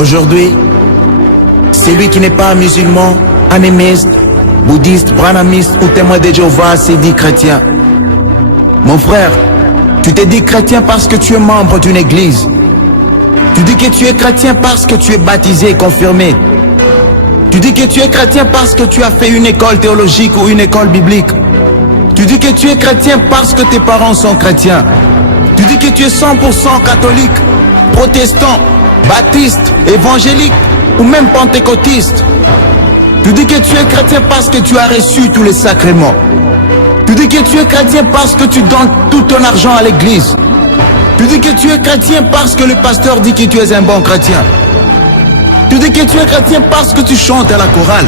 Aujourd'hui, celui qui n'est pas musulman, animiste, bouddhiste, branamiste ou témoin de Jéhovah s'est dit chrétien. Mon frère, tu t'es dit chrétien parce que tu es membre d'une église. Tu dis que tu es chrétien parce que tu es baptisé et confirmé. Tu dis que tu es chrétien parce que tu as fait une école théologique ou une école biblique. Tu dis que tu es chrétien parce que tes parents sont chrétiens. Tu dis que tu es 100% catholique, protestant, baptiste, évangélique ou même pentecôtiste. Tu dis que tu es chrétien parce que tu as reçu tous les sacrements. Tu dis que tu es chrétien parce que tu donnes tout ton argent à l'église. Tu dis que tu es chrétien parce que le pasteur dit que tu es un bon chrétien. Tu dis que tu es chrétien parce que tu chantes à la chorale.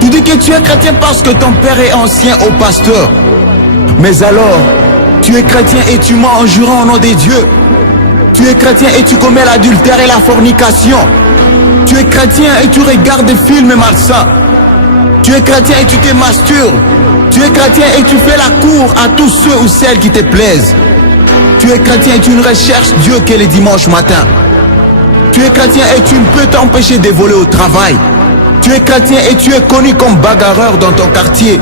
Tu dis que tu es chrétien parce que ton père est ancien au pasteur. Mais alors, tu es chrétien et tu mens en jurant au nom des dieux. Tu es chrétien et tu commets l'adultère et la fornication. Tu es chrétien et tu regardes des films malsains. Tu es chrétien et tu te masturbes. Tu es chrétien et tu fais la cour à tous ceux ou celles qui te plaisent. Tu es chrétien et tu ne recherches Dieu que les dimanches matins. Tu es chrétien et tu ne peux t'empêcher de voler au travail. Tu es chrétien et tu es connu comme bagarreur dans ton quartier.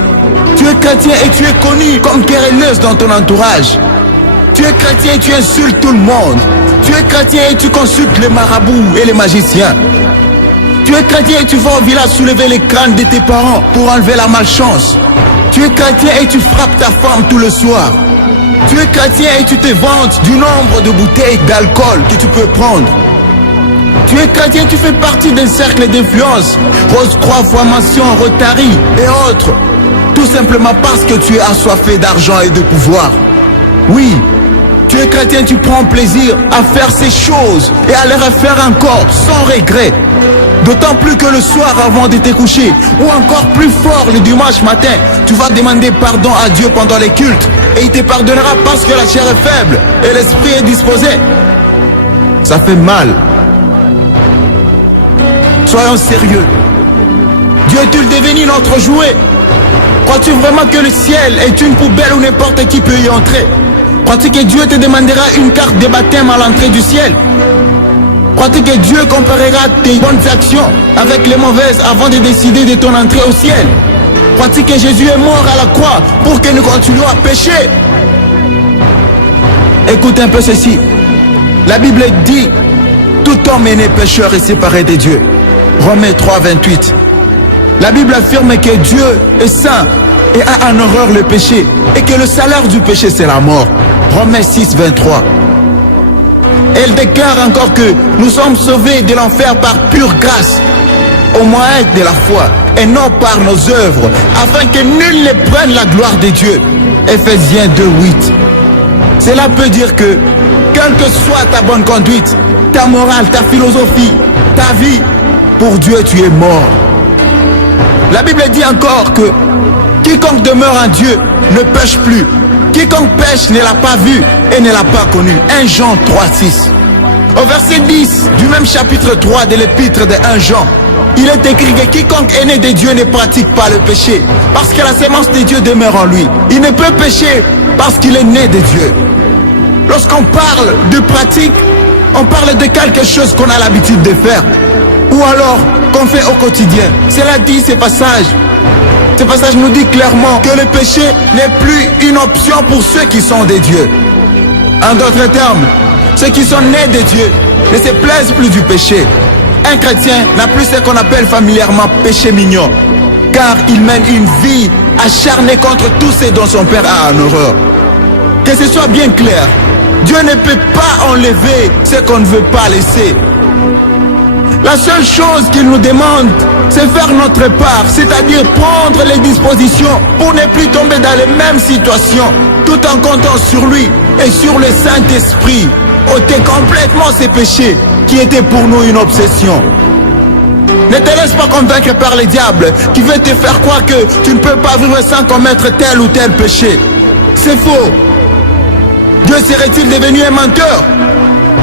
Tu es chrétien et tu es connu comme querelleuse dans ton entourage. Tu es chrétien et tu insultes tout le monde. Tu es chrétien et tu consultes les marabouts et les magiciens. Tu es chrétien et tu vas au village soulever les crânes de tes parents pour enlever la malchance. Tu es chrétien et tu frappes ta femme tout le soir. Tu es chrétien et tu te vantes du nombre de bouteilles d'alcool que tu peux prendre. Tu es chrétien et tu fais partie d'un cercle d'influence, Rose-Croix, Formation, Rotary et autres. Tout simplement parce que tu es assoiffé d'argent et de pouvoir. Oui, tu es chrétien, tu prends plaisir à faire ces choses et à les refaire encore sans regret. D'autant plus que le soir avant de te coucher, ou encore plus fort le dimanche matin, tu vas demander pardon à Dieu pendant les cultes. Et il te pardonnera parce que la chair est faible et l'esprit est disposé. Ça fait mal. Soyons sérieux. Dieu est-il devenu notre jouet? Crois-tu vraiment que le ciel est une poubelle où n'importe qui peut y entrer? Crois-tu que Dieu te demandera une carte de baptême à l'entrée du ciel? Crois-tu que Dieu comparera tes bonnes actions avec les mauvaises avant de décider de ton entrée au ciel? Crois-tu que Jésus est mort à la croix pour que nous continuions à pécher? Écoute un peu ceci. La Bible dit, tout homme est né pécheur et séparé de Dieu. Romains 3, 28. La Bible affirme que Dieu est saint et a en horreur le péché et que le salaire du péché c'est la mort. Romains 6, 23. Elle déclare encore que nous sommes sauvés de l'enfer par pure grâce, au moyen de la foi et non par nos œuvres, afin que nul ne prenne la gloire de Dieu. Ephésiens 2, 8. Cela peut dire que, quelle que soit ta bonne conduite, ta morale, ta philosophie, ta vie, pour Dieu tu es mort. La Bible dit encore que quiconque demeure en Dieu ne pêche plus. Quiconque pêche ne l'a pas vu et ne l'a pas connu. 1 Jean 3, 6. Au verset 10 du même chapitre 3 de l'épître de 1 Jean, il est écrit que quiconque est né de Dieu ne pratique pas le péché, parce que la sémence de Dieu demeure en lui. Il ne peut pécher parce qu'il est né de Dieu. Lorsqu'on parle de pratique, on parle de quelque chose qu'on a l'habitude de faire, ou alors qu'on fait au quotidien. Cela dit ce passage. Ce passage nous dit clairement que le péché n'est plus une option pour ceux qui sont des dieux. En d'autres termes, ceux qui sont nés de Dieu ne se plaisent plus du péché. Un chrétien n'a plus ce qu'on appelle familièrement péché mignon, car il mène une vie acharnée contre tout ce dont son père a en horreur. Que ce soit bien clair, Dieu ne peut pas enlever ce qu'on ne veut pas laisser. La seule chose qu'il nous demande, c'est faire notre part, c'est-à-dire prendre les dispositions pour ne plus tomber dans les mêmes situations, tout en comptant sur lui et sur le Saint-Esprit, ôter complètement ces péchés qui étaient pour nous une obsession. Ne te laisse pas convaincre par le diable qui veut te faire croire que tu ne peux pas vivre sans commettre tel ou tel péché. C'est faux. Dieu serait-il devenu un menteur?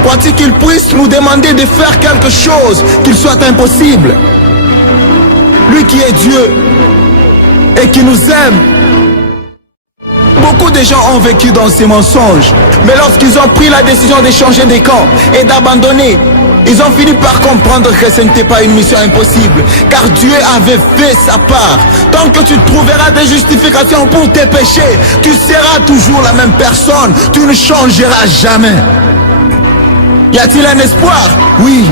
Crois-tu qu'il puisse nous demander de faire quelque chose qu'il soit impossible? Lui qui est Dieu et qui nous aime. Beaucoup de gens ont vécu dans ces mensonges, mais lorsqu'ils ont pris la décision de changer de camp et d'abandonner, Ils ont fini par comprendre que ce n'était pas une mission impossible, car Dieu avait fait sa part. Tant que tu trouveras des justifications pour tes péchés, tu seras toujours la même personne, tu ne changeras jamais. Y a-t-il un espoir? Oui,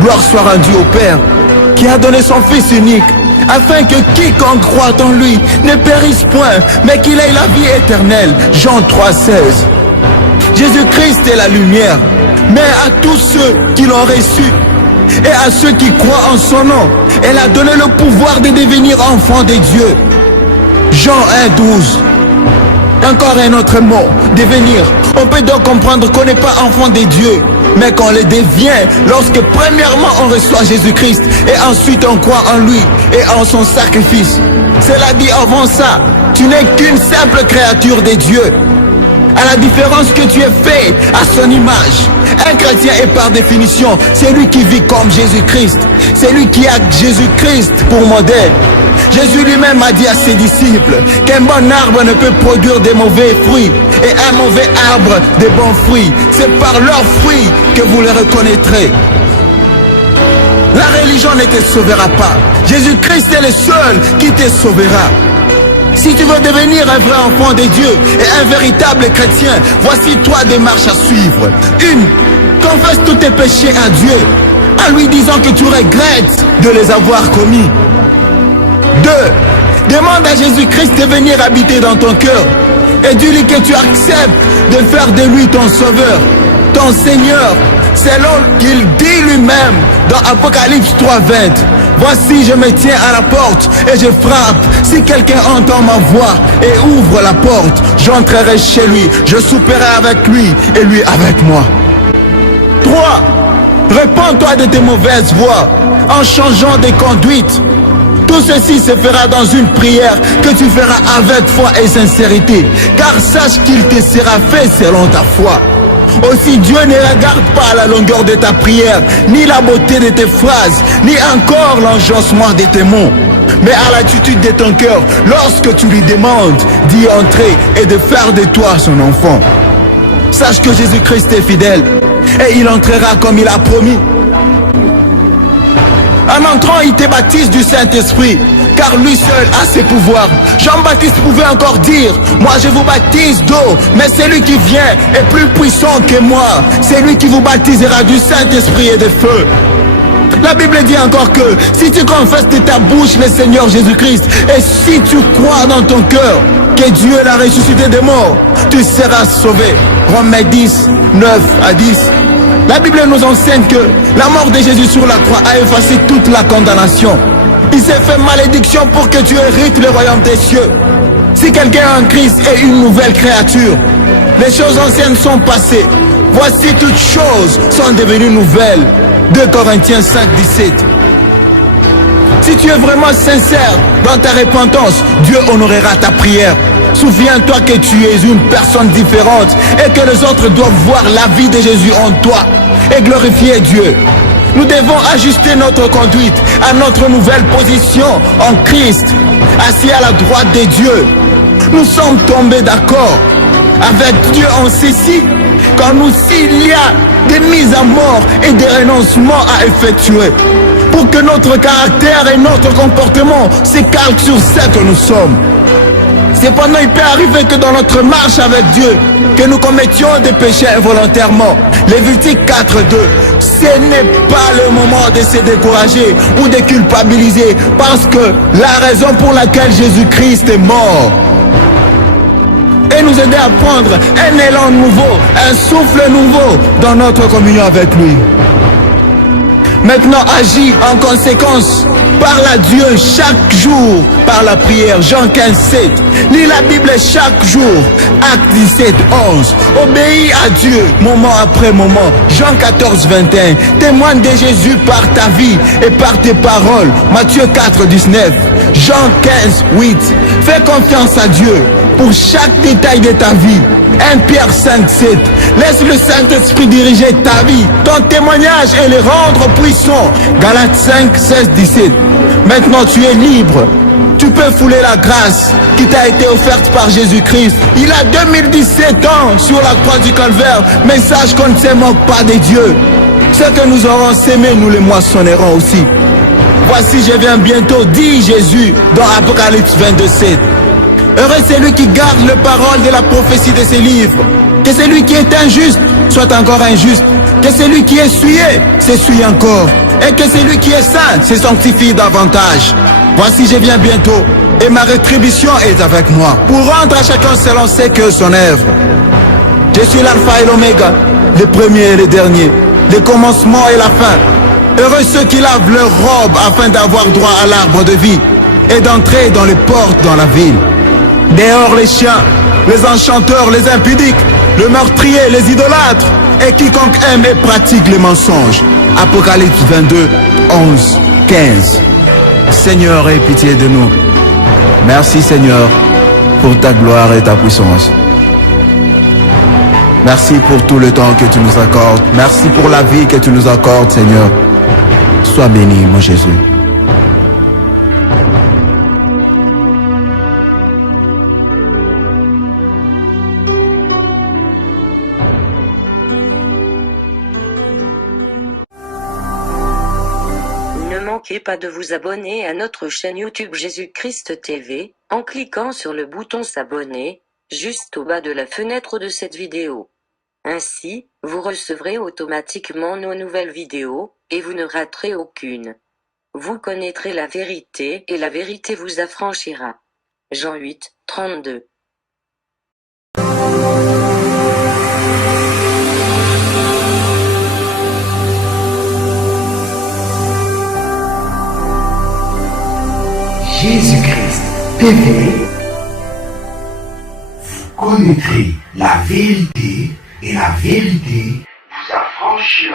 gloire soit rendue au Père, qui a donné son Fils unique, afin que quiconque croit en lui ne périsse point, mais qu'il ait la vie éternelle. Jean 3,16. Jésus-Christ est la lumière, mais à tous ceux qui l'ont reçu et à ceux qui croient en son nom, elle a donné le pouvoir de devenir enfants de Dieu. Jean 1,12. Encore un autre mot, devenir. On peut donc comprendre qu'on n'est pas enfant de Dieu, mais qu'on le devient lorsque premièrement on reçoit Jésus-Christ et ensuite on croit en lui et en son sacrifice. Cela dit, avant ça, tu n'es qu'une simple créature de Dieu, à la différence que tu es fait à son image. Un chrétien est par définition celui qui vit comme Jésus-Christ, celui qui a Jésus-Christ pour modèle. Jésus lui-même a dit à ses disciples qu'un bon arbre ne peut produire de mauvais fruits et un mauvais arbre de bons fruits. C'est par leurs fruits que vous les reconnaîtrez. La religion ne te sauvera pas. Jésus-Christ est le seul qui te sauvera. Si tu veux devenir un vrai enfant de Dieu et un véritable chrétien, voici trois démarches à suivre. 1. Confesse tous tes péchés à Dieu, en lui disant que tu regrettes de les avoir commis. 2. Demande à Jésus-Christ de venir habiter dans ton cœur et dis-lui que tu acceptes de faire de lui ton sauveur, ton Seigneur, selon qu'il dit lui-même dans Apocalypse 3,20. Voici, je me tiens à la porte et je frappe. Si quelqu'un entend ma voix et ouvre la porte, j'entrerai chez lui, je souperai avec lui et lui avec moi. 3. Répands-toi de tes mauvaises voies en changeant de conduite. Tout ceci se fera dans une prière que tu feras avec foi et sincérité, car sache qu'il te sera fait selon ta foi. Aussi, Dieu ne regarde pas la longueur de ta prière, ni la beauté de tes phrases, ni encore l'enjancement de tes mots, mais à l'attitude de ton cœur lorsque tu lui demandes d'y entrer et de faire de toi son enfant. Sache que Jésus-Christ est fidèle et il entrera comme il a promis. En entrant, il te baptise du Saint-Esprit, car lui seul a ses pouvoirs. Jean-Baptiste pouvait encore dire, moi je vous baptise d'eau, mais celui qui vient est plus puissant que moi. C'est lui qui vous baptisera du Saint-Esprit et de feu. La Bible dit encore que si tu confesses de ta bouche le Seigneur Jésus-Christ et si tu crois dans ton cœur que Dieu l'a ressuscité des morts, tu seras sauvé. Romains 10, 9 à 10. La Bible nous enseigne que la mort de Jésus sur la croix a effacé toute la condamnation. Il s'est fait malédiction pour que tu hérites le royaume des cieux. Si quelqu'un en Christ est une nouvelle créature, les choses anciennes sont passées. Voici toutes choses sont devenues nouvelles. 2 Corinthiens 5, 17. Si tu es vraiment sincère dans ta repentance, Dieu honorera ta prière. Souviens-toi que tu es une personne différente et que les autres doivent voir la vie de Jésus en toi et glorifier Dieu. Nous devons ajuster notre conduite à notre nouvelle position en Christ, assis à la droite de Dieu. Nous sommes tombés d'accord avec Dieu en ceci, quand nous s'il y a des mises à mort et des renoncements à effectuer, pour que notre caractère et notre comportement se calquent sur ce que nous sommes. Cependant, il peut arriver que dans notre marche avec Dieu, que nous commettions des péchés involontairement. Lévitique 4.2. Ce n'est pas le moment de se décourager ou de culpabiliser, parce que la raison pour laquelle Jésus-Christ est mort et nous aider à prendre un élan nouveau, un souffle nouveau dans notre communion avec lui. Maintenant, agis en conséquence. Parle à Dieu chaque jour par la prière. Jean 15, 7. Lis la Bible chaque jour. Acte 17, 11. Obéis à Dieu moment après moment. Jean 14, 21. Témoigne de Jésus par ta vie et par tes paroles. Matthieu 4, 19. Jean 15, 8. Fais confiance à Dieu pour chaque détail de ta vie. 1 Pierre 5, 7. Laisse le Saint-Esprit diriger ta vie, ton témoignage et le rendre puissant. Galates 5, 16, 17. Maintenant tu es libre. Tu peux fouler la grâce qui t'a été offerte par Jésus-Christ. Il a 2017 ans sur la croix du Calvaire, mais sache qu'on ne se moque pas de Dieu. Ce que nous aurons sémé, nous les moissonnerons aussi. Voici, je viens bientôt, dit Jésus dans Apocalypse 22:7. Heureux celui qui garde les paroles de la prophétie de ces livres. Que celui qui est injuste soit encore injuste. Que celui qui est souillé s'essuie encore. Et que celui qui est saint se sanctifie davantage. Voici, je viens bientôt, et ma rétribution est avec moi, pour rendre à chacun selon ce que son œuvre. Je suis l'alpha et l'oméga, le premier et le dernier, le commencement et la fin. Heureux ceux qui lavent leurs robes afin d'avoir droit à l'arbre de vie et d'entrer dans les portes dans la ville. Dehors les chiens, les enchanteurs, les impudiques, le meurtrier, les idolâtres et quiconque aime et pratique les mensonges. Apocalypse 22, 11, 15. Seigneur, aie pitié de nous. Merci Seigneur pour ta gloire et ta puissance. Merci pour tout le temps que tu nous accordes. Merci pour la vie que tu nous accordes, Seigneur. Sois béni, mon Jésus. Ne manquez pas de vous abonner à notre chaîne YouTube Jésus-Christ TV, en cliquant sur le bouton s'abonner, juste au bas de la fenêtre de cette vidéo. Ainsi, vous recevrez automatiquement nos nouvelles vidéos, et vous ne raterez aucune. Vous connaîtrez la vérité, et la vérité vous affranchira. Jean 8, 32. Jésus-Christ TV, vous connaîtrez la vérité et la vérité vous affranchira.